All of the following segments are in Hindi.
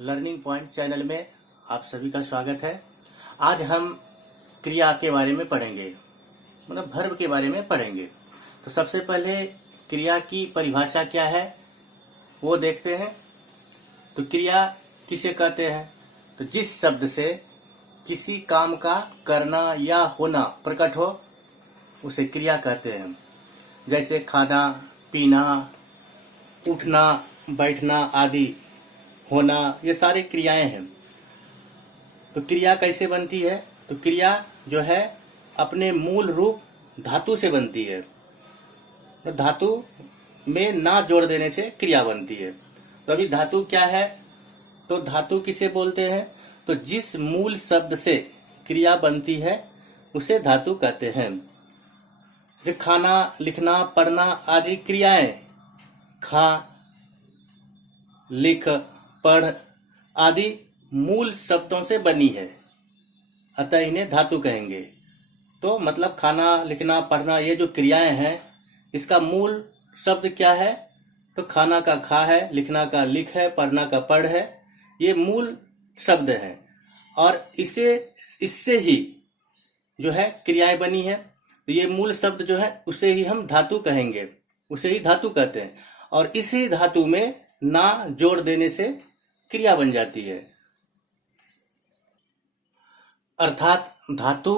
लर्निंग पॉइंट चैनल में आप सभी का स्वागत है। आज हम क्रिया के बारे में पढ़ेंगे, मतलब वर्ब के बारे में पढ़ेंगे। तो सबसे पहले क्रिया की परिभाषा क्या है वो देखते हैं। तो क्रिया किसे कहते हैं? तो जिस शब्द से किसी काम का करना या होना प्रकट हो उसे क्रिया कहते हैं। जैसे खाना, पीना, उठना, बैठना आदि होना, ये सारी क्रियाएं हैं। तो क्रिया कैसे बनती है? तो क्रिया जो है अपने मूल रूप धातु से बनती है। तो धातु में ना जोड़ देने से क्रिया बनती है। तो अभी धातु क्या है? तो धातु किसे बोलते हैं? तो जिस मूल शब्द से क्रिया बनती है उसे धातु कहते हैं। जैसे खाना, लिखना, पढ़ना आदि क्रियाएं खा, लिख, पढ़ आदि मूल शब्दों से बनी है, अतः इन्हें धातु कहेंगे। तो मतलब खाना, लिखना, पढ़ना ये जो क्रियाएं हैं इसका मूल शब्द क्या है? तो खाना का खा है, लिखना का लिख है, पढ़ना का पढ़ है, ये मूल शब्द है। और इससे ही जो है क्रियाएं बनी है। तो ये मूल शब्द जो है उसे ही हम धातु कहेंगे, उसे ही धातु कहते हैं। और इसी धातु में ना जोड़ देने से क्रिया बन जाती है। अर्थात धातु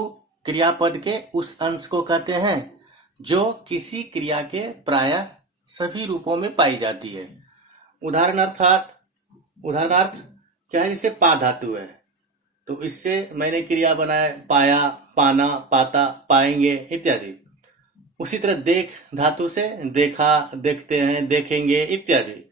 क्रियापद के उस अंश को कहते हैं जो किसी क्रिया के प्रायः सभी रूपों में पाई जाती है। उदाहरणार्थ क्या है? जैसे पा धातु है तो इससे मैंने क्रिया बनाया, पाया, पाना, पाता, पाएंगे इत्यादि। उसी तरह देख धातु से देखा, देखते हैं, देखेंगे इत्यादि।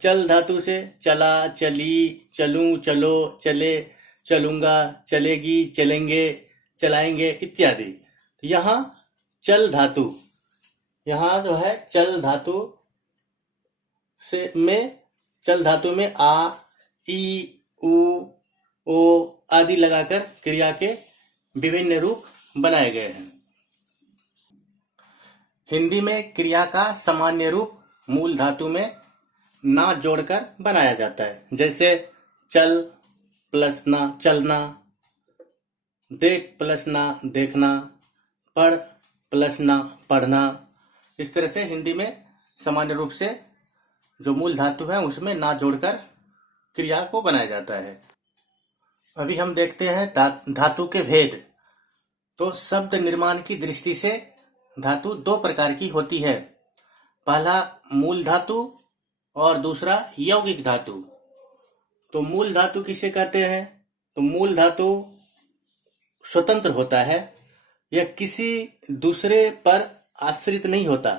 चल धातु से चला, चली, चलूं, चलो, चले, चलूंगा, चलेगी, चलेंगे, चलाएंगे इत्यादि। यहाँ चल धातु, यहाँ जो है चल धातु में आ, ई, उ, ओ आदि लगाकर क्रिया के विभिन्न रूप बनाए गए हैं। हिंदी में क्रिया का सामान्य रूप मूल धातु में ना जोड़कर बनाया जाता है। जैसे चल प्लस ना चलना, देख प्लस ना देखना, पढ़ प्लस ना पढ़ना। इस तरह से हिंदी में सामान्य रूप से जो मूल धातु है उसमें ना जोड़कर क्रिया को बनाया जाता है। अभी हम देखते हैं धातु के भेद। तो शब्द निर्माण की दृष्टि से धातु दो प्रकार की होती है। पहला मूल धातु और दूसरा यौगिक धातु। तो मूल धातु किसे कहते हैं? तो मूल धातु स्वतंत्र होता है, यह किसी दूसरे पर आश्रित नहीं होता।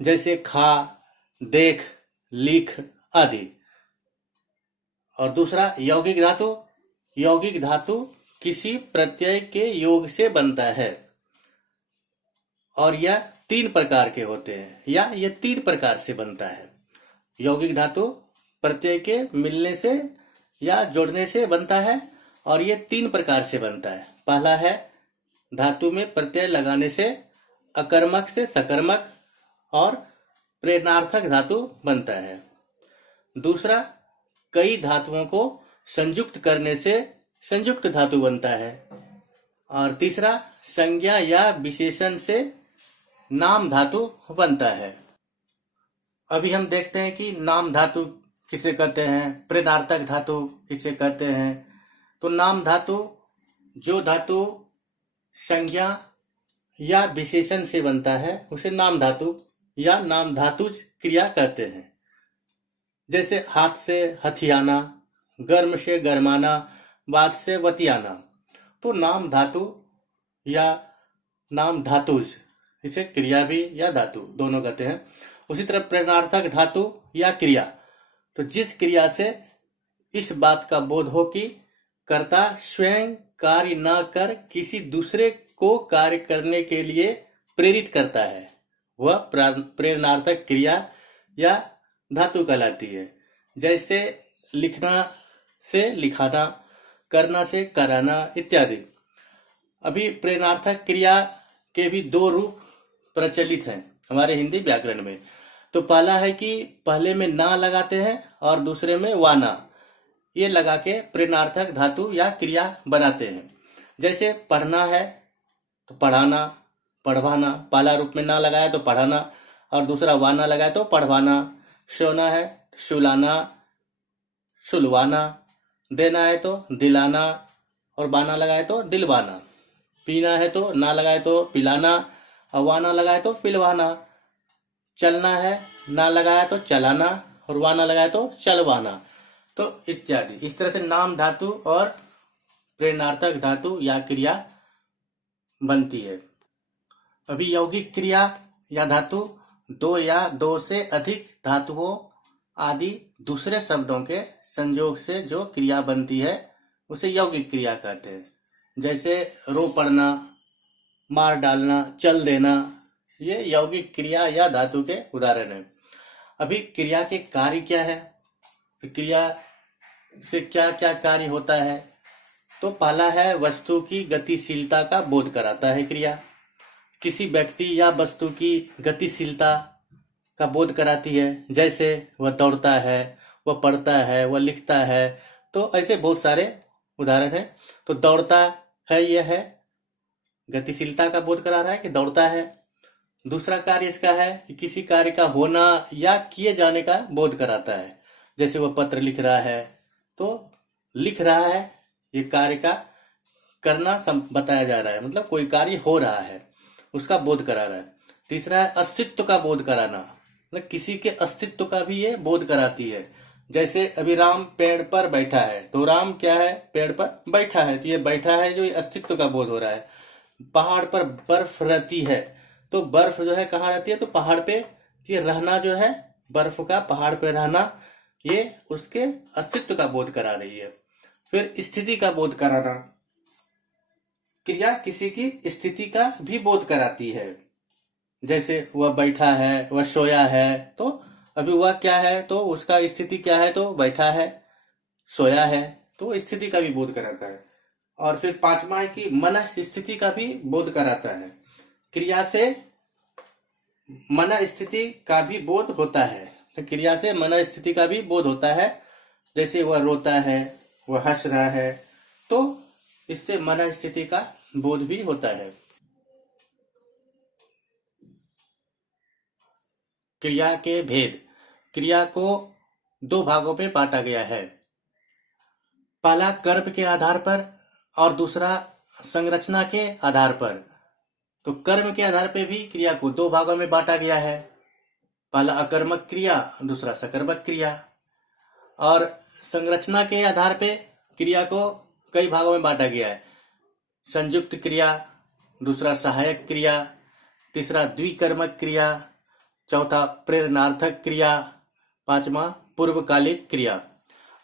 जैसे खा, देख, लिख आदि। और दूसरा यौगिक धातु किसी प्रत्यय के योग से बनता है और यह तीन प्रकार के होते हैं, या यह तीन प्रकार से बनता है। यौगिक धातु प्रत्यय के मिलने से या जोड़ने से बनता है और ये तीन प्रकार से बनता है। पहला है धातु में प्रत्यय लगाने से अकर्मक से सकर्मक और प्रेरणार्थक धातु बनता है। दूसरा कई धातुओं को संयुक्त करने से संयुक्त धातु बनता है। और तीसरा संज्ञा या विशेषण से नाम धातु बनता है। अभी हम देखते हैं कि नाम धातु किसे कहते हैं, प्रेरणार्थक धातु किसे कहते हैं। तो नाम धातु जो धातु संज्ञा या विशेषण से बनता है उसे नाम धातु या नाम धातुज क्रिया कहते हैं। जैसे हाथ से हथियाना, गर्म से गरमाना, बात से बतियाना। तो नाम धातु या नाम धातुज, इसे क्रिया भी या धातु दोनों कहते हैं। उसी तरह प्रेरणार्थक धातु या क्रिया, तो जिस क्रिया से इस बात का बोध हो कि कर्ता स्वयं कार्य न कर किसी दूसरे को कार्य करने के लिए प्रेरित करता है, वह प्रेरणार्थक क्रिया या धातु कहलाती है। जैसे लिखना से लिखाना, करना से कराना इत्यादि। अभी प्रेरणार्थक क्रिया के भी दो रूप प्रचलित हैं हमारे हिंदी व्याकरण में। तो पहला है कि पहले में ना लगाते हैं और दूसरे में वाना। ये लगा के प्रेरणार्थक धातु या क्रिया बनाते हैं। जैसे पढ़ना है तो पढ़ाना, पढ़वाना, पहला रूप में ना लगाया तो पढ़ाना और दूसरा वाना लगाया तो पढ़वाना। सोना है सुलाना, सुलवाना। देना है तो दिलाना और बाना लगाए तो दिलवाना। पीना है तो ना लगाए तो पिलाना और वाना लगाए तो पिलवाना। चलना है ना लगाया तो चलाना और वाना लगाया तो चलवाना, तो इत्यादि। इस तरह से नाम धातु और प्रेरणार्थक धातु या क्रिया बनती है। अभी यौगिक क्रिया या धातु दो या दो से अधिक धातुओं आदि दूसरे शब्दों के संयोग से जो क्रिया बनती है उसे यौगिक क्रिया कहते हैं। जैसे रो पड़ना, मार डालना, चल देना, ये यौगिक क्रिया या धातु के उदाहरण हैं। अभी क्रिया के कार्य क्या है, क्रिया से क्या क्या कार्य होता है, तो पहला है वस्तु की गतिशीलता का बोध कराता है क्रिया। किसी व्यक्ति या वस्तु की गतिशीलता का बोध कराती है। जैसे वह दौड़ता है, वह पढ़ता है, वह लिखता है, तो ऐसे बहुत सारे उदाहरण हैं। तो दौड़ता है, यह है गतिशीलता का बोध करा रहा है कि दौड़ता है। दूसरा कार्य इसका है कि किसी कार्य का होना या किए जाने का बोध कराता है। जैसे वह पत्र लिख रहा है तो लिख रहा है, ये कार्य का करना बताया जा रहा है, मतलब कोई कार्य हो रहा है उसका बोध करा रहा है। तीसरा है अस्तित्व का बोध कराना, मतलब किसी के अस्तित्व का भी ये बोध कराती है। जैसे अभी राम पेड़ पर बैठा है, तो राम क्या है, पेड़ पर बैठा है, तो ये बैठा है जो ये अस्तित्व का बोध हो रहा है। पहाड़ पर बर्फ रहती है, तो बर्फ जो है कहाँ रहती है, तो पहाड़ पे। ये रहना जो है, बर्फ का पहाड़ पे रहना, ये उसके अस्तित्व का बोध करा रही है। फिर स्थिति का बोध कराना, क्रिया किसी की स्थिति का भी बोध कराती है। जैसे वह बैठा है, वह सोया है, तो अभी वह क्या है, तो उसका स्थिति क्या है, तो बैठा है, सोया है, तो स्थिति का भी बोध कराता है। और फिर पांचवा है कि मन स्थिति का भी बोध कराता है। क्रिया से मन स्थिति का भी बोध होता है, तो क्रिया से मन स्थिति का भी बोध होता है। जैसे वह रोता है, वह हंस रहा है, तो इससे मन स्थिति का बोध भी होता है। क्रिया के भेद, क्रिया को दो भागों में बांटा गया है। पहला कर्म के आधार पर और दूसरा संरचना के आधार पर। तो कर्म के आधार पर भी क्रिया को दो भागों में बांटा गया है। पहला अकर्मक क्रिया, दूसरा सकर्मक क्रिया। और संरचना के आधार पे क्रिया को कई भागों में बांटा गया है। संयुक्त क्रिया, दूसरा सहायक क्रिया, तीसरा द्विकर्मक क्रिया, चौथा प्रेरणार्थक क्रिया, पांचवा पूर्वकालिक क्रिया।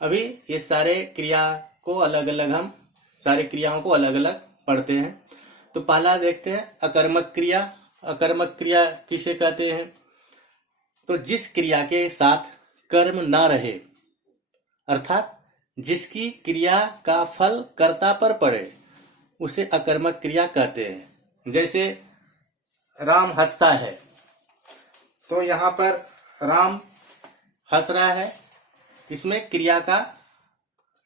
अभी ये सारे क्रिया को अलग अलग, हम सारे क्रियाओं को अलग अलग पढ़ते हैं। तो पहला देखते हैं अकर्मक क्रिया। अकर्मक क्रिया किसे कहते हैं, तो जिस क्रिया के साथ कर्म ना रहे, अर्थात जिसकी क्रिया का फल कर्ता पर पड़े, उसे अकर्मक क्रिया कहते हैं। जैसे राम हंसता है, तो यहाँ पर राम हंस रहा है, इसमें क्रिया का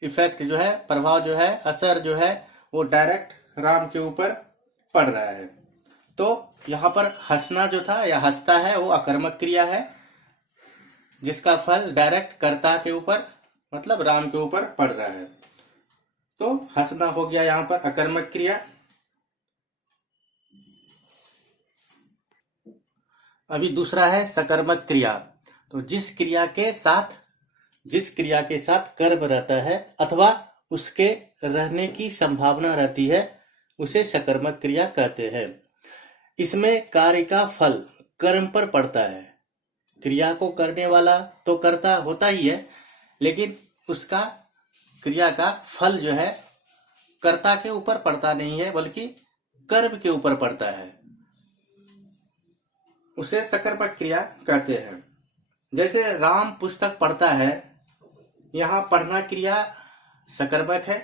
इफेक्ट जो है, प्रभाव जो है, असर जो है, वो डायरेक्ट राम के ऊपर पड़ रहा है। तो यहाँ पर हंसना जो था या हंसता है, वो अकर्मक क्रिया है, जिसका फल डायरेक्ट कर्ता के ऊपर, मतलब राम के ऊपर पड़ रहा है। तो हंसना हो गया यहाँ पर अकर्मक क्रिया। अभी दूसरा है सकर्मक क्रिया। तो जिस क्रिया के साथ कर्म रहता है अथवा उसके रहने की संभावना रहती है, उसे सकर्मक क्रिया कहते हैं। इसमें कार्य का फल कर्म पर पड़ता है। क्रिया को करने वाला तो कर्ता होता ही है, लेकिन उसका क्रिया का फल जो है कर्ता के ऊपर पड़ता नहीं है, बल्कि कर्म के ऊपर पड़ता है, उसे सकर्मक क्रिया कहते हैं। जैसे राम पुस्तक पढ़ता है, यहाँ पढ़ना क्रिया सकर्मक है,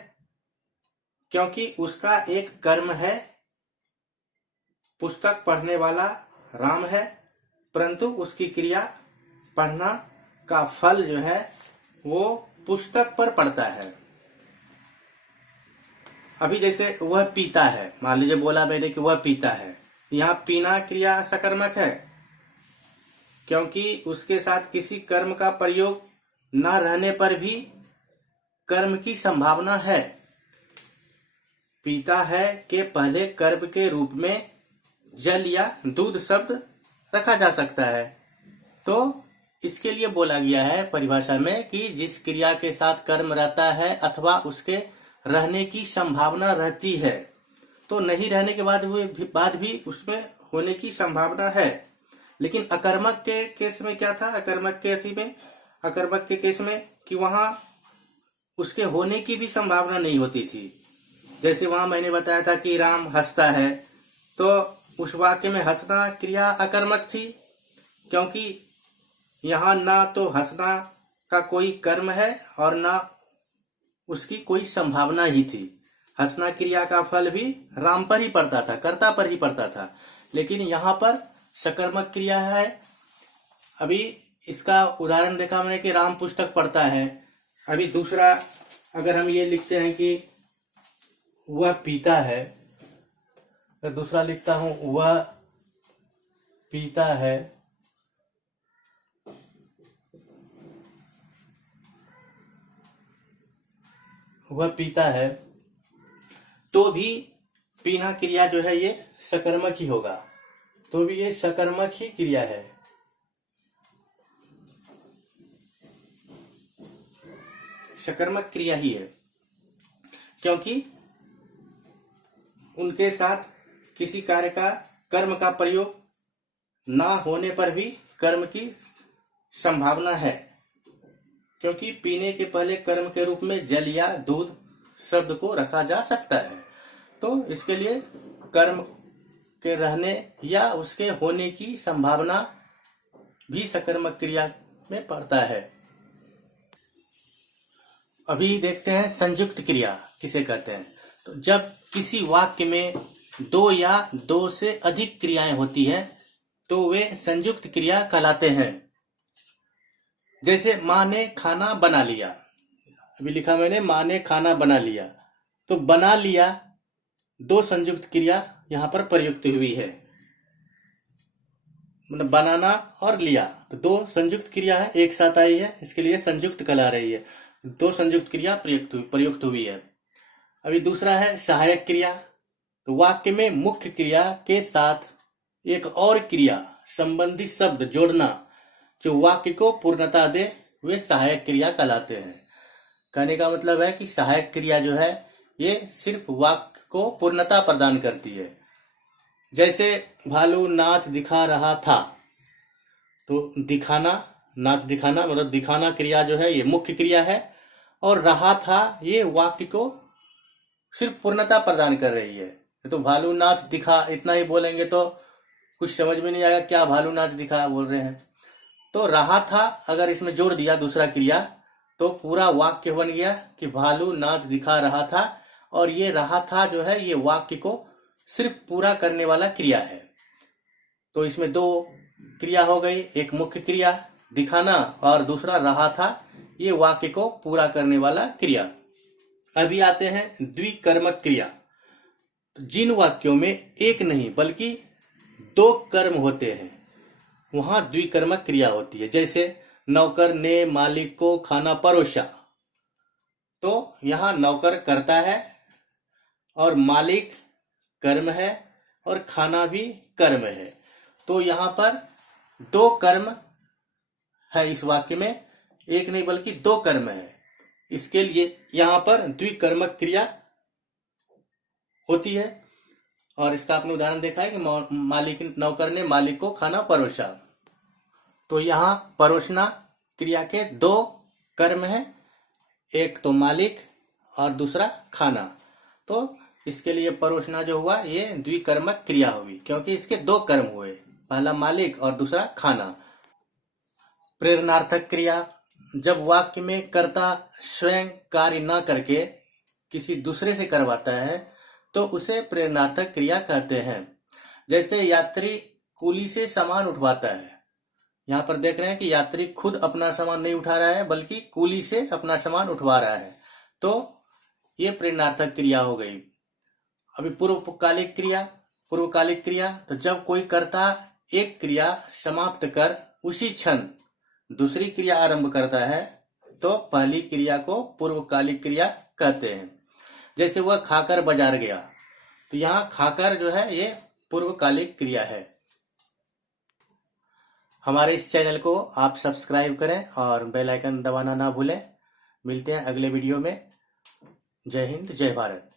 क्योंकि उसका एक कर्म है, पुस्तक पढ़ने वाला राम है, परंतु उसकी क्रिया पढ़ना का फल जो है वो पुस्तक पर पड़ता है। अभी जैसे वह पीता है, मान लीजिए बोला मैंने कि वह पीता है, यहाँ पीना क्रिया सकर्मक है क्योंकि उसके साथ किसी कर्म का प्रयोग न रहने पर भी कर्म की संभावना है। पीता है के पहले कर्म के रूप में जल या दूध शब्द रखा जा सकता है। तो इसके लिए बोला गया है परिभाषा में कि जिस क्रिया के साथ कर्म रहता है अथवा उसके रहने की संभावना रहती है, तो नहीं रहने के बाद भी उसमें होने की संभावना है। लेकिन अकर्मक के केस में क्या था? अकर्मक के केस में कि वहां उसके होने की भी संभावना नहीं होती थी। जैसे वहां मैंने बताया था कि राम हंसता है, तो उस वाक्य में हंसना क्रिया अकर्मक थी क्योंकि यहाँ ना तो हंसना का कोई कर्म है और ना उसकी कोई संभावना ही थी। हंसना क्रिया का फल भी राम पर ही पड़ता था, कर्ता पर ही पड़ता था, लेकिन यहाँ पर सकर्मक क्रिया है। अभी इसका उदाहरण देखा मैंने कि राम पुस्तक पढ़ता है। अभी दूसरा अगर हम ये लिखते हैं कि वह पीता है, तो दूसरा लिखता हूं वह पीता है, वह पीता है, तो भी पीना क्रिया जो है ये सकर्मक ही होगा, तो भी ये सकर्मक ही क्रिया है। सकर्मक क्रिया ही है क्योंकि उनके साथ किसी कार्य का कर्म का प्रयोग ना होने पर भी कर्म की संभावना है, क्योंकि पीने के पहले कर्म के रूप में जल या दूध शब्द को रखा जा सकता है। तो इसके लिए कर्म के रहने या उसके होने की संभावना भी सकर्मक क्रिया में पड़ता है। अभी देखते हैं संयुक्त क्रिया किसे कहते हैं। तो जब किसी वाक्य में दो या दो से अधिक क्रियाएं होती हैं तो वे संयुक्त क्रिया कहलाते हैं। जैसे माँ ने खाना बना लिया, अभी लिखा मैंने माँ ने खाना बना लिया, तो बना लिया दो संयुक्त क्रिया यहाँ पर प्रयुक्त हुई है, मतलब बनाना और लिया, तो दो संयुक्त क्रिया है, एक साथ आई है, इसके लिए संयुक्त कहला रही है। दो संयुक्त क्रिया प्रयुक्त हुई है। अभी दूसरा है सहायक क्रिया। तो वाक्य में मुख्य क्रिया के साथ एक और क्रिया संबंधी शब्द जोड़ना जो वाक्य को पूर्णता दे, वे सहायक क्रिया कहलाते हैं। कहने का मतलब है कि सहायक क्रिया जो है ये सिर्फ वाक्य को पूर्णता प्रदान करती है। जैसे भालू नाच दिखा रहा था, तो दिखाना, नाच दिखाना मतलब दिखाना क्रिया जो है ये मुख्य क्रिया है, और रहा था ये वाक्य को सिर्फ पूर्णता प्रदान कर रही है। तो भालू नाच दिखा इतना ही बोलेंगे तो कुछ समझ में नहीं आएगा क्या भालू नाच दिखा बोल रहे हैं। तो रहा था अगर इसमें जोड़ दिया दूसरा क्रिया तो पूरा वाक्य बन गया कि भालू नाच दिखा रहा था, और ये रहा था जो है ये वाक्य को सिर्फ पूरा करने वाला क्रिया है। तो इसमें दो क्रिया हो गई, एक मुख्य क्रिया दिखाना और दूसरा रहा था, ये वाक्य को पूरा करने वाला क्रिया। अभी आते हैं द्विकर्मक क्रिया। जिन वाक्यों में एक नहीं बल्कि दो कर्म होते हैं वहां द्विकर्मक क्रिया होती है। जैसे नौकर ने मालिक को खाना परोसा, तो यहां नौकर करता है और मालिक कर्म है और खाना भी कर्म है। तो यहां पर दो कर्म है, इस वाक्य में एक नहीं बल्कि दो कर्म है, इसके लिए यहां पर द्विकर्मक क्रिया होती है। और इसका आपने उदाहरण देखा है कि नौकर ने मालिक को खाना परोसा। तो यहाँ परोसना क्रिया के दो कर्म है, एक तो मालिक और दूसरा खाना। तो इसके लिए परोसना जो हुआ ये द्विकर्मक क्रिया हुई क्योंकि इसके दो कर्म हुए, पहला मालिक और दूसरा खाना। प्रेरणार्थक क्रिया, जब वाक्य में कर्ता स्वयं कार्य न करके किसी दूसरे से करवाता है तो उसे प्रेरणार्थक क्रिया कहते हैं। जैसे यात्री कुली से सामान उठवाता है, यहाँ पर देख रहे हैं कि यात्री खुद अपना सामान नहीं उठा रहा है बल्कि कूली से अपना सामान उठवा रहा है। तो ये प्रेरणार्थक क्रिया हो गई। अभी पूर्वकालिक क्रिया। पूर्वकालिक क्रिया तो जब कोई कर्ता एक क्रिया समाप्त कर उसी क्षण दूसरी क्रिया आरंभ करता है तो पहली क्रिया को पूर्वकालिक क्रिया कहते हैं। जैसे वह खाकर बाजार गया, तो यहाँ खाकर जो है ये पूर्वकालिक क्रिया है। हमारे इस चैनल को आप सब्सक्राइब करें और बेल आइकन दबाना ना भूलें। मिलते हैं अगले वीडियो में। जय हिंद, जय भारत।